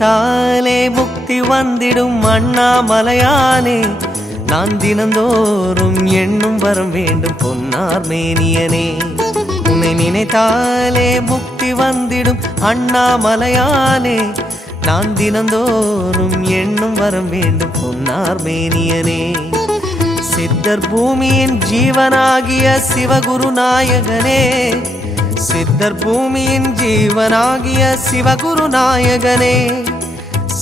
நினைத்தாலே முக்தி வந்திடும் அண்ணாமலையானே, நான் தினந்தோறும் எண்ணும் வரம் வேண்டும் பொன்னார் மேனியனே. உன்னை நினைத்தாலே முக்தி வந்திடும் அண்ணாமலையானே, நான் தினந்தோறும் எண்ணும் வரம் வேண்டும் பொன்னார் மேனியனே. சித்தர் பூமியின் ஜீவனாகிய சிவகுரு நாயகனே, சித்தர் பூமியின் ஜீவனாகிய சிவகுரு நாயகனே,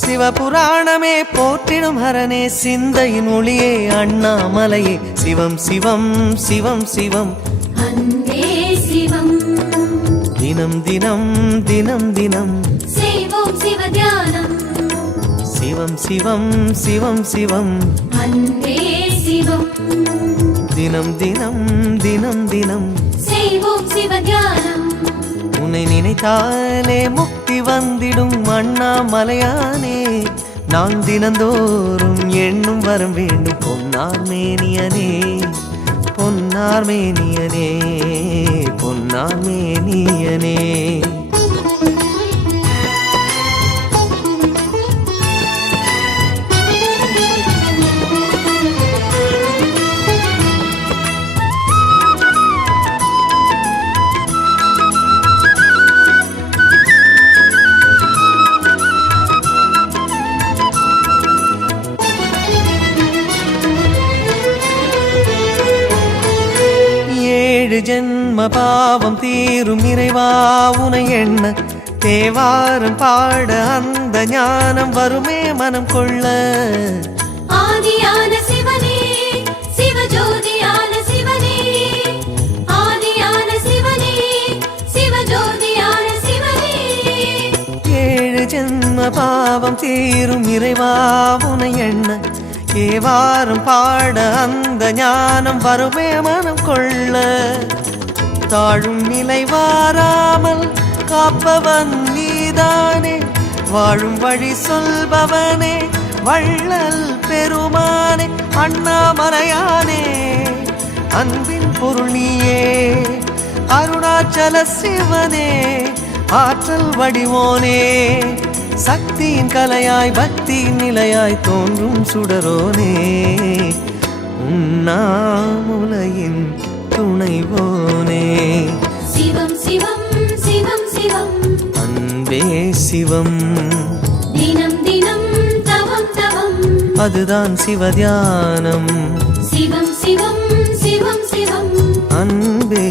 சிவபுராணமே போற்றிடும் ஹரனே, சிந்தையின் ஒளியே அண்ணாமலையே, சிவம் சிவம் சிவம் சிவம் அன்பே சிவம். தினம் தினம் தினம் தினம் செய்வோம் சிவ தியானம். சிவம் சிவம் சிவம் சிவம் அன்பே சிவம். தினம் தினம் தினம் தினம் செய்வோம் சிவ தியானம். உன்னை நினைத்தாலே முக்தி வந்திடும் அண்ணாமலையானே, நான் தினந்தோறும் எண்ணும் வரம் வேண்டும் பொன்னார் மேனியனே, பொன்னார் மேனியனே, பொன்னார் மேனியனே. ஜென்ம பாவம் தீரும் இறைவா உனை எண்ண, தேவாரம் பாட அந்த ஞானம் வருமே மனம் கொள்ள. ஆதியான சிவனே சிவஜோதியான சிவனே, ஆதியான சிவனே சிவஜோதியான சிவனே. 7 ஜென்ம பாவம் தீரும் இறைவா உனை எண்ண, தேவாரம் பாட அந்த ஞானம் வருமே மனம் கொள்ள. தாழும் நிலை வாராமல் காப்பவன் நீதானே, வாழும் வழி சொல்பவனே வள்ளல் பெருமானே, அண்ணாமலையானே அன்பின் பொருள் நீயே, அருணாச்சல சிவனே ஆற்றல் வடிவோனே, சக்தியின் கலையாய் பக்தியின் நிலையாய் தோன்றும் சுடரோனே, உண்ணாமுலையின் துணைவோனே. சிவம் சிவம் சிவம் சிவம் அன்பே சிவம். தினம் தினம் தவம் தவம் அதுதான் சிவதியானம். சிவம் சிவம் சிவம் சிவம் அன்பே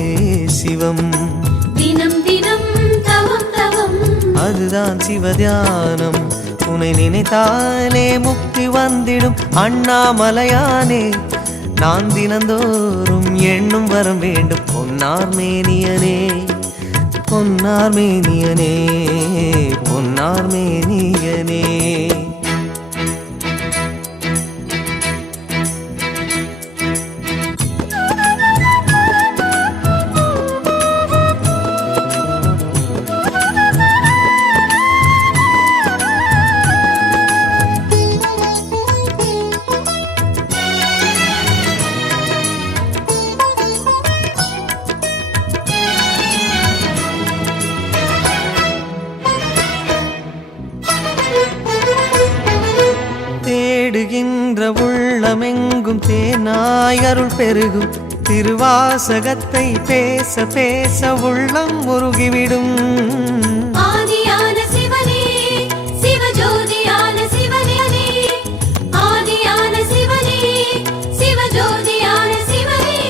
சிவம். தினம் தினம் தவம் தவம் அதுதான் சிவதியானம். உன்னை நினைத்தாலே முக்தி வந்திடும் அண்ணாமலையானே, நான் தினந்தோறும் எண்ணும் வரம் வேண்டும் பொன்னார் மேனியனே, பொன்னார் மேனியனே, பொன்னார் மேனியனே. தேடுகின்ற உள்ளமெங்கும் தேனாய் அருள் பெருகும், திருவாசகத்தை பேச பேச உள்ளம் முருகிவிடும். ஆதியான சிவனே சிவஜோதியான சிவனே, ஆதியான சிவனே சிவஜோதியான சிவனே.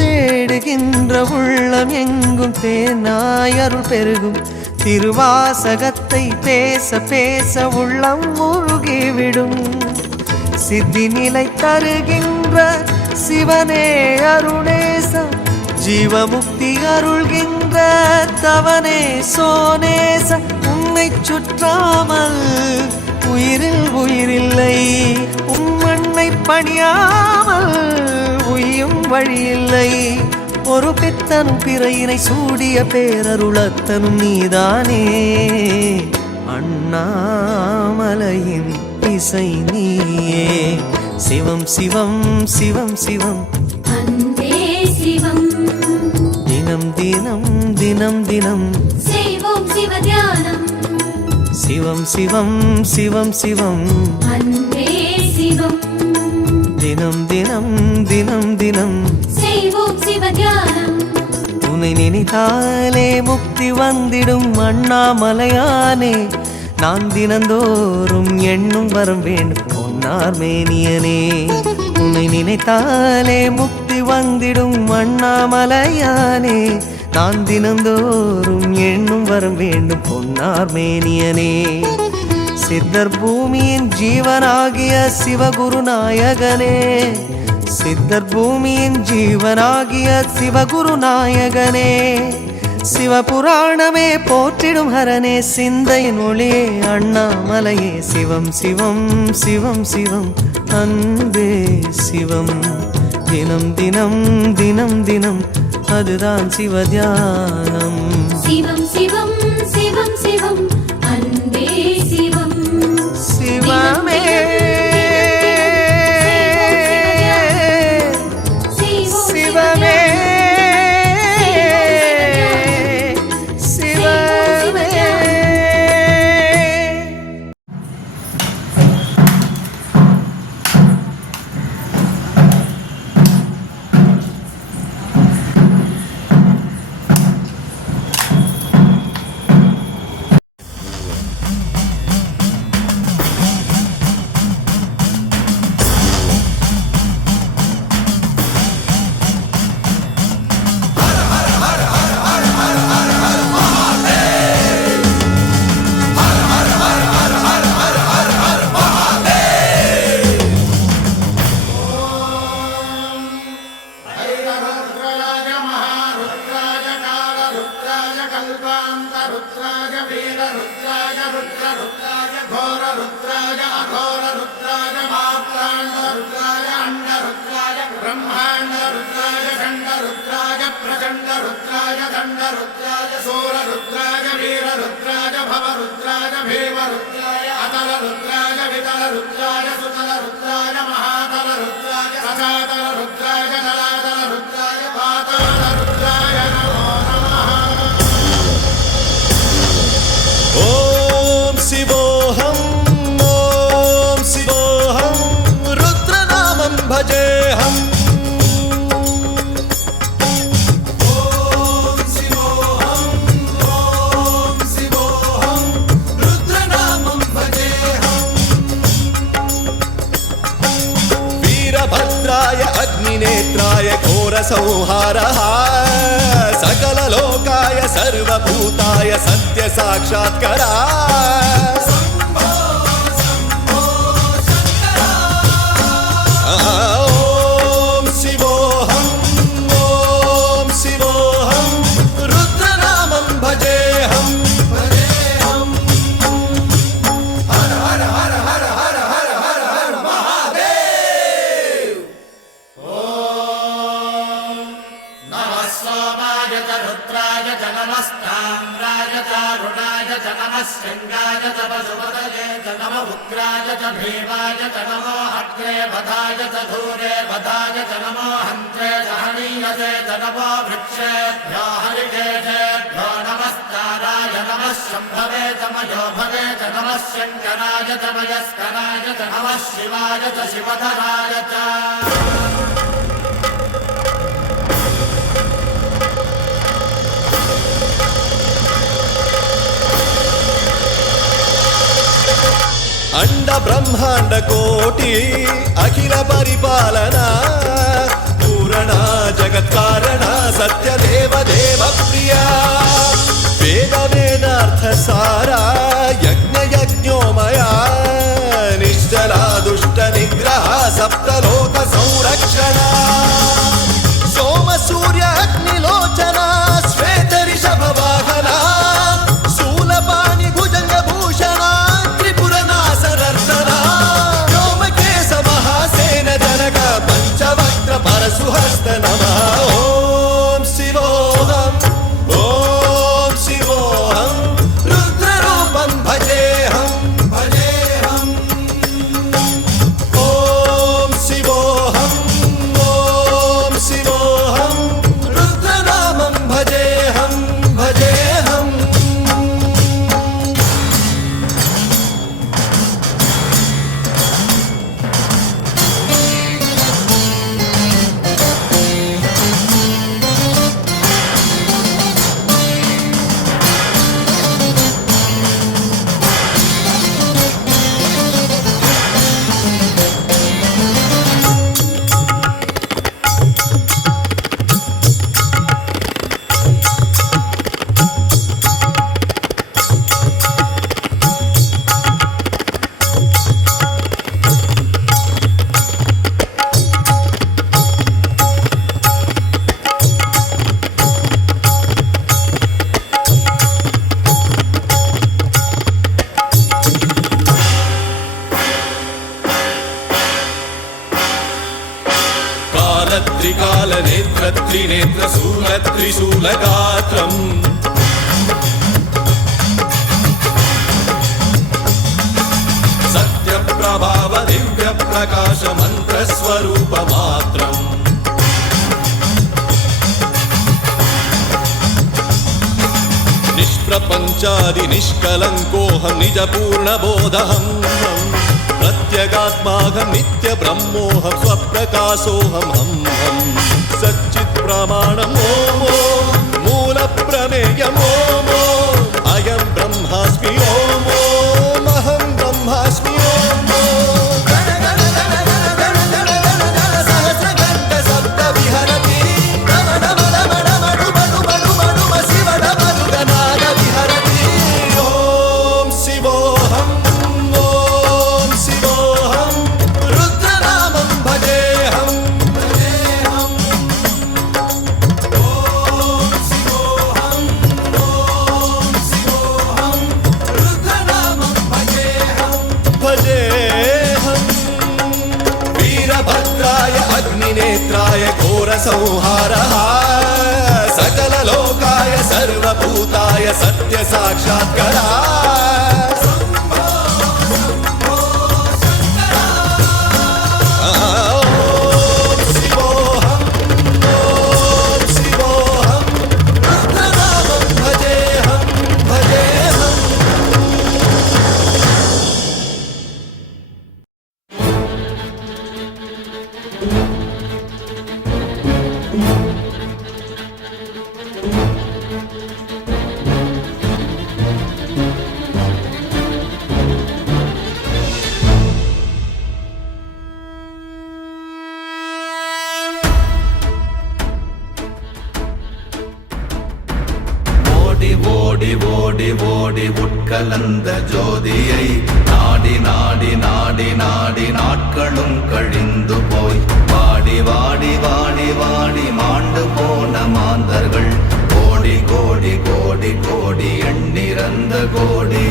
தேடுகின்ற உள்ளம் எங்கும் தேனாய் அருள் பெருகும், திருவாசகத்தை பேச பேச உள்ளம் முருகிவிடும். சித்தி நிலை தருகின்ற சிவனே அருணேச, ஜீவமுக்தி அருள்கின்ற தவனே சோனேச. உன்னை சுற்றாமல் உயிரில் உயிரில்லை, உம்மண்ணை பணியாமல் உயும் வழியில்லை. ஒரு பித்தனும் பிறையினை சூடிய பேரருளத்தனும் நீதானே, அண்ணாமலையின் இசை நீயே. சிவம் சிவம் சிவம் சிவம் அன்பே சிவம். தினம் தினம் தினம் தினம் செய்வோம் சிவ தியானம். சிவம் சிவம் சிவம் சிவம் அன்பே சிவம் தினம் தினம் தினம் தினம் செய்வோம் சிவ தியானம் உன்னை நினைத்தாலே முக்தி வந்திடும் அண்ணாமலையானே நான் தினந்தோறும் எண்ணும் வரம் வேண்டும் பொன்னார் மேனியனே உன்னை நினைத்தாலே முக்தி வந்திடும் அண்ணாமலையானே நான் தினந்தோறும் எண்ணும் வரம் வேண்டும் பொன்னார் மேனியனே சித்தர் பூமியின் ஜீவனாகிய சிவகுரு நாயகனே சித்தர் பூமியின் ஜீவனாகிய சிவகுரு நாயகனே சிவபுராணமே போற்றிடும் ஹரனே சிந்தையின் ஒளியே அண்ணாமலையே சிவம் சிவம் சிவம் சிவம் அன்பே சிவம் தினம் தினம் தினம் தினம் அதுதான் சிவதியானம் சிவம் சிவம் சிவம் சிவம் அன்பே சிவம் சிவமே சிவமே ఓం శివోహం రుద్రనామం భజేహం రుద్రనామం భజేహం వీరభద్రాయ అగ్నినేత్రాయ ఘోర సంహారః सकललोकाय सर्वभूताय सत्य साक्षात्करा ओम शिवोहम रुद्रनामं भजेहम हर हर हर हर हर हर हर हर महादेव रुद्राय च नमस्ताम्राय च रुणाय च नमः शृङ्गाय च पशुपतये च नमः उग्राय च भीमाय च नमो अग्रे वधाय च धूरे वधाय च नमो हन्त्रे च हनीयसे च नमो वृक्षेभ्यो हरिकेशेभ्यो नमस्काराय नमः शम्भवे च मयोभवे च नमः शङ्कराय च मयस्कराय च नमः शिवाय च शिवधराय च अंड ब्रह्मांड कोटि अखिल परिपालना पूरणा जगत्कारणा सत्यदेव देव प्रिया वेद वेदार्थ सारा यज्ञ यज्ञोमया निश्चला दुष्ट निग्रह सप्तलोक संरक्षणा सोम सूर्य अग्निलोचना श्वेत ऋषभ वाहना शूलपाणि भुजंग भूषणा परशुहस्त नमः ओम शिवोहम रुद्ररूपं त्रिकालनेत्रत्रिनेत्रशूलत्रिशूलगात्रम् सत्यप्रभाव दिव्यप्रकाश मन्त्रस्वरूपमात्रम् निष्प्रपञ्चादि निष्कलङ्कोऽहं निजपूर्णबोधहं प्रत्यगात्माहं नित्यब्रह्मोऽहं स्वप्रकाशोऽहं हं सच्चित्प्रमाणम् ॐ मूलप्रमेयम् ॐ अयं ब्रह्मास्मि ॐ अहं ब्रह्मास्मि संहारः सकललोकाय सर्वभूताय सत्यसाक्षात्कारः ஓடி ஓடி உட்கலந்த ஜோதியை நாடி நாடி நாடி நாடி நாட்களும் கழிந்து போய் வாடி வாடி வாடி வாடி மாண்டு போன மாந்தர்கள் கோடி கோடி கோடி கோடி எண்ணிறந்த கோடி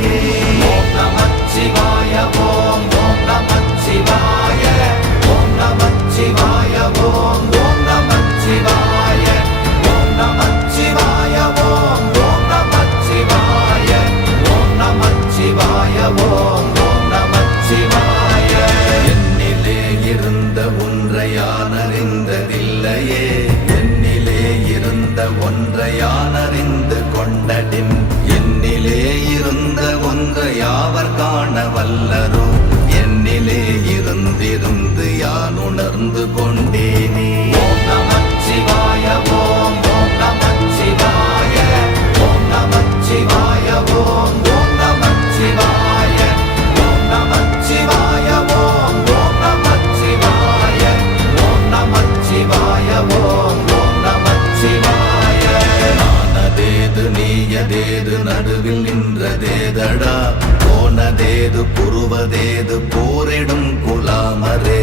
ஓம் நமச்சிவாய ஓம் ஓம் நமச்சிவாய ஓம் நமச்சிவாய ஓம் ஓம் நமச்சிவாய ஓம் நமச்சிவாய ஓம் நமச்சிவாய ஓம் ஓம் நமச்சிவாய என்னிலே இருந்த ஒன்றை யான் அறிந்ததில்லையே என்னிலே இருந்த ஒன்றை யான் அறிந்து கொண்டடின் என்னிலே இருந்த ஒன்றை யாவர் காண வல்லரோ என்னிலே இருந்திருந்து யான் உணர்ந்து கொண்டேனே ஓம் நமச்சிவாய ஓம் ஓம் நமச்சிவாய ஓம் நமச்சிவாய ஓம் ஓம் நமச்சிவாய ஓம் நமச்சிவாய ஓம் ஓம் நமச்சிவாய ஓம் நமச்சிவாய ஓம் ஓம் நமச்சிவாய நானதேது நீயதேது நடுவில் நின்றதேதடா போனதேது புருவதேது போரிடும் குலாமரே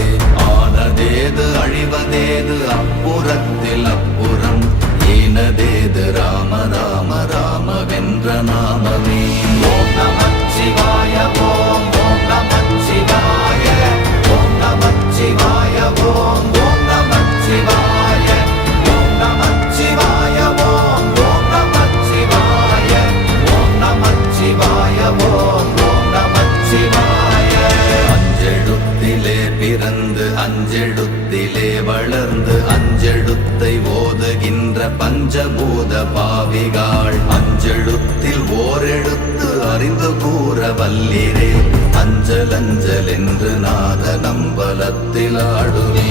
ஆனதேது அழிவதேது அப்புறத்தில் அப்புறம் ஈனதேது ராம ராம ராமவென்ற நாமமே ஓம் நமச்சிவாய ஓம் ஓம் நமச்சிவாய ஓம் நமச்சிவாய ஓம் ஓம் நமச்சிவாய ஓம் நமச்சிவாய ஓம் ஓம் நமச்சிவாய ஓம் நமச்சிவாய ஓம் ஓம் நமச்சிவாய அஞ்செழுத்திலே பிறந்து அஞ்செழுத்திலே வளர்ந்து அஞ்செழுத்தை ஓதுகின்ற பஞ்சபூத பாவிகாள் அஞ்செழுத்தில் ஓரெழுத்து அறிந்து கூற வல்லிரே அஞ்சல் அஞ்சல் என்று நாத நம்பலத்தில் ஆடுமே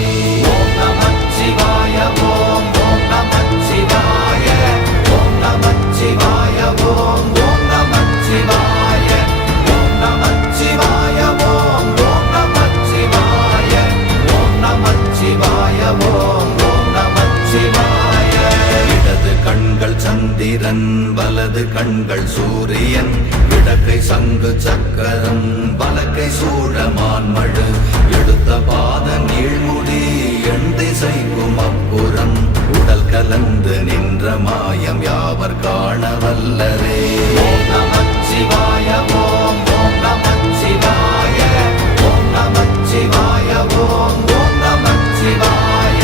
ஓம் நமச்சிவாய ஓம் ஓம் நமச்சிவாய ஓம் நமச்சிவாய ஓம் ஓம் நமச்சிவாய ஓம் நமச்சிவாய ஓம் ஓம் நமச்சிவாய ஓம் நமச்சிவாய ஓம் ஓம் நமச்சிவாய இடது கண்கள் சந்திரன் வலது கண்கள் சூரியன் இடக்கை சங்கு சக்கரம் வலக்கை சூழமான்மழு எடுத்த பாத நீழ்முடி எண் திசைக்கும் அப்புறம் உடல் கலந்து நின்ற மாயம் யாவர் காண வல்லரே ஓம் நமச்சிவாய ஓம் ஓம் நமச்சிவாய ஓம் நமச்சிவாய ஓம் ஓம் நமச்சிவாய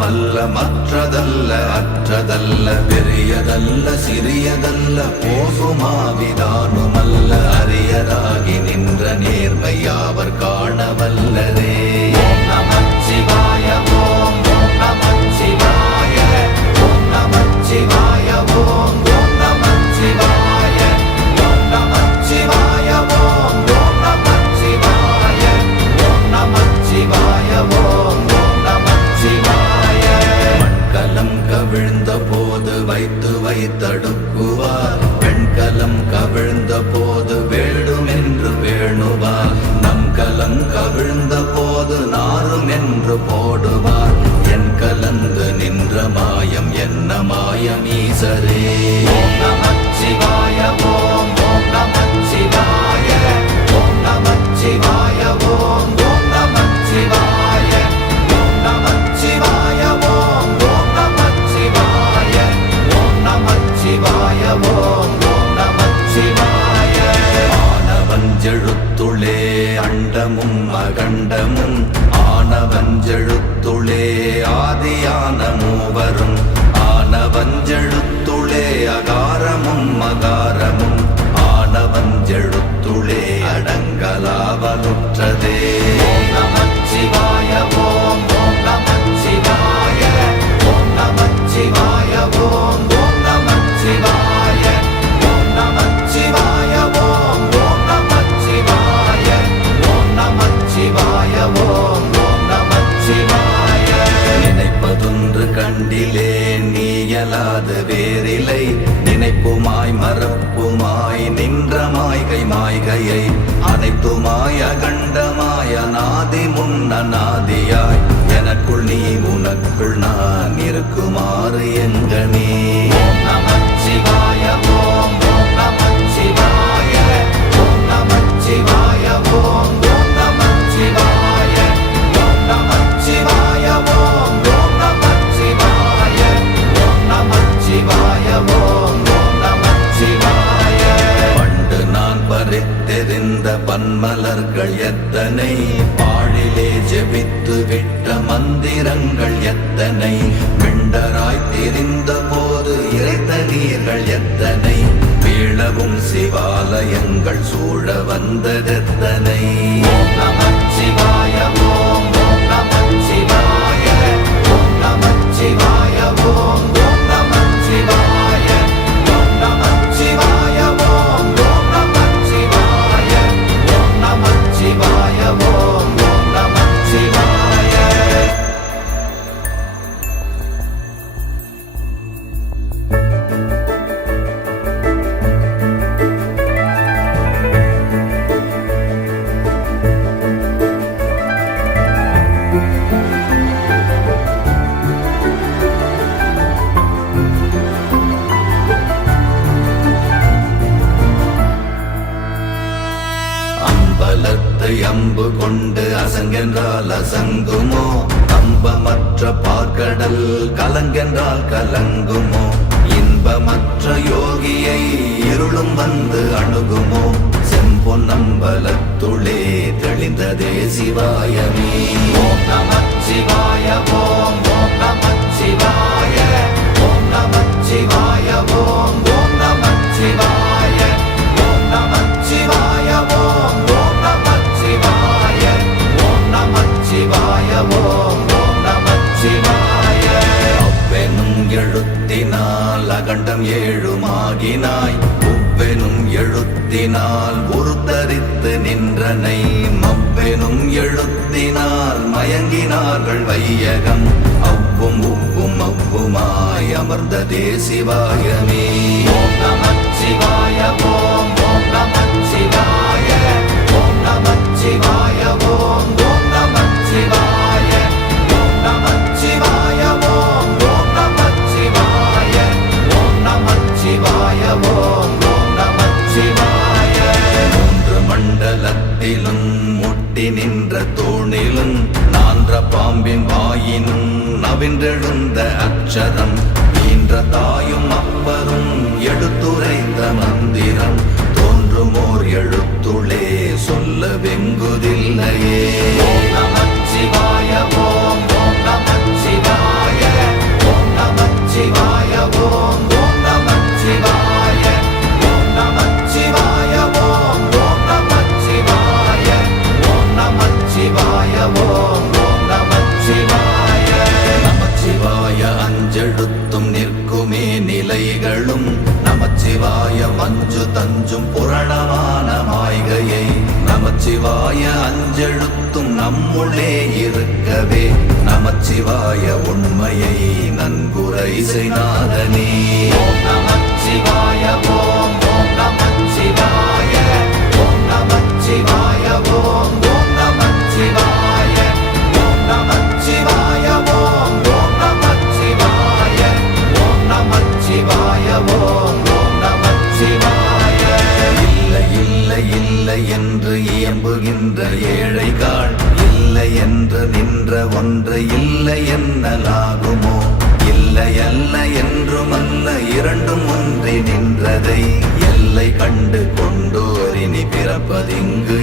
மோகமல்ல மற்றதல்ல அற்றதல்ல பெரியதல்ல சிறியதல்ல போகுமாவிதானுமல்ல அரியராகி நின்ற நேர்மை யாவர் காணவல்லரே. ஓம் நமச்சிவாய ஓம் நமச்சிவாய ஓம் நமச்சிவாய ஓம் நமச்சிவாய ஓம் நமச்சிவாய ஓம் நமச்சிவாய ஓம் நமச்சிவாய ஓம் நமச்சிவாய. மண்கலம் கவிழ்ந்த போது வைத்து வைத்தடுக்குவார், பெண்கலம் கவிழ்ந்த போது வேண்டுமென்று வேணுவார், நம் கலம் கவிழ்ந்த போது நாரும் என்று போடுவார். என் கலந்து நின்ற மாயம் என்ன மாயம் ஈசரே. ஓம் நமச்சிவாய ஓம் நமச்சிவாய ஓம் நமச்சிவாய ஓம் நமச்சிவாய ஓம் நமச்சிவாய ஓம் நமச்சிவாய ஓம் நமச்சிவாய ஓம் நமச்சிவாய. ஆனவஞ்செழுத்துளே அண்டமும் அகண்டமும், ஆனவஞ்செழுத்துளே ஆதியான மூவரும், ஆனவஞ்செழுத்துளே அகாரமும் அகாரமும், ஆனவஞ்செழுத்துளே அடங்கலாவலுற்றதே. ஓம் நமச்சிவாய ஓம் நமச்சிவாய ஓம் நமச்சிவாய ஓம் நமச்சிவாய ஓம் நமச்சிவாய ஓம் நமச்சிவாய ஓம் நமச்சிவாய ஓம் நமச்சிவாய. நினைப்பதொன்று கண்டிலே நீயலாது வேறில்லை, நினைப்புமாய் மறப்புமாய் நின்ற மாய்கை மாய்கையை, அனைத்துமாய் அகண்டமாய் அநாதி முன்னநாதியாய், எனக்குள் நீ உனக்குள் நான் இருக்குமாறு எங்கனே. ஓம் நமச்சிவாய ஓம் நமச்சிவாய ஓம் நமச்சிவாய ஓம் நமச்சிவாய ஓம் நமச்சிவாய ஓம் நமச்சிவாய ஓம் நமச்சிவாய ஓம் நமச்சிவாய. பண்டு நான் பறித்தெறிந்த பன்மலர்கள் எத்தனை, பாழிலே ஜெபித்து விட்ட மந்திரங்கள் எத்தனை, பிண்டராய் தெரிந்த போது இறைத்த நீர்கள் எத்தனை, வீழவும் சிவாலயங்கள் சூழ வந்ததெத்தனை. ஓம் நமச்சிவாய ஓம் நமச்சிவாய ஓம் நமச்சிவாய ஓம் நமச்சிவாய ஓம் நமச்சிவாய ஓம் நமச்சிவாய ஓம் நமச்சிவாய ஓம் நமச்சிவாய. அம்பலத்தை அம்பு கொண்டு அசங்கென்றால் அசங்குமோ, அம்பமற்ற பார்க்கடல் கலங்கென்றால் கலங்குமோ, இன்பமற்ற யோகியை இருளும் வந்து அணுகுமோ, செம்பொன்னம்பலத்துளே தெளிந்ததே சிவாயமே. ஓம் நமச்சிவாய ஓம் நமச்சிவாய ஓம் நமச்சிவாய ஓம் நமச்சிவாய ஓம் நமச்சிவாய ஓம் நமச்சிவாய ஓம் நமச்சிவாய ஓம் நமச்சிவாய. அவ்வெனும் எழுத்தினால் அகண்டம் ஏழுமாகினாய், உவ்வெனும் எழுத்தினால் உருத்தரித்து நின்றனை, மவ்வெனும் எழுத்தினால் மயங்கினார்கள் வையகம், அவ்வும் உவ்வும் அவ்வுமாய் அமர்ந்ததே சிவாயமே. ஓம் நமச்சிவாய ஓம் நமச்சிவாய ஓம் நமச்சிவாய ஓம் நமச்சிவாய ஓம் நமச்சிவாய ஓம் நமச்சிவாய ஓம் நமச்சிவாய ஓம் நமச்சிவாய. மூன்று மண்டலத்திலும் முட்டி நின்ற தூணிலும் நான்ற பாம்பின் வாயினும் நவின்றெழுந்த அக்ஷரம், ஈன்ற தாயும் அப்பரும் எடுத்துரைத்த மந்திரம், தோன்றுமோர் எழுத்துளே சொல்ல வெங்குதில்லையே. ஓம் நமச்சிவாய ஓம் நமச்சிவாய நஞ்சு தஞ்சும் புரணமான மாய்கையை நமச்சிவாய அஞ்செழுத்தும் நம்முள்ளே இருக்கவே நமச்சிவாய உண்மையை நன்குரை செய்நாதனே. ஓம் நமச்சிவாய ஓம் ஓம் நமச்சிவாய ஓம் நமச்சிவாய ஓம் ஓம் நமச்சிவாய ஓம் நமச்சிவாய ஓம் ஓம் நமச்சிவாய ஓம் நமச்சிவாய ஓம் ஓம் நமச்சிவாய. இல்லை இல்லை இல்லை என்று இயம்புகின்ற ஏழைகாள் இல்லை என்று நின்ற ஒன்று இல்லை என்னலாகுமோ? இல்லை அல்ல என்றும் அல்ல இரண்டும் ஒன்றி நின்றதை எல்லை கண்டு கொண்டோர் இனி பிறப்பதிங்கு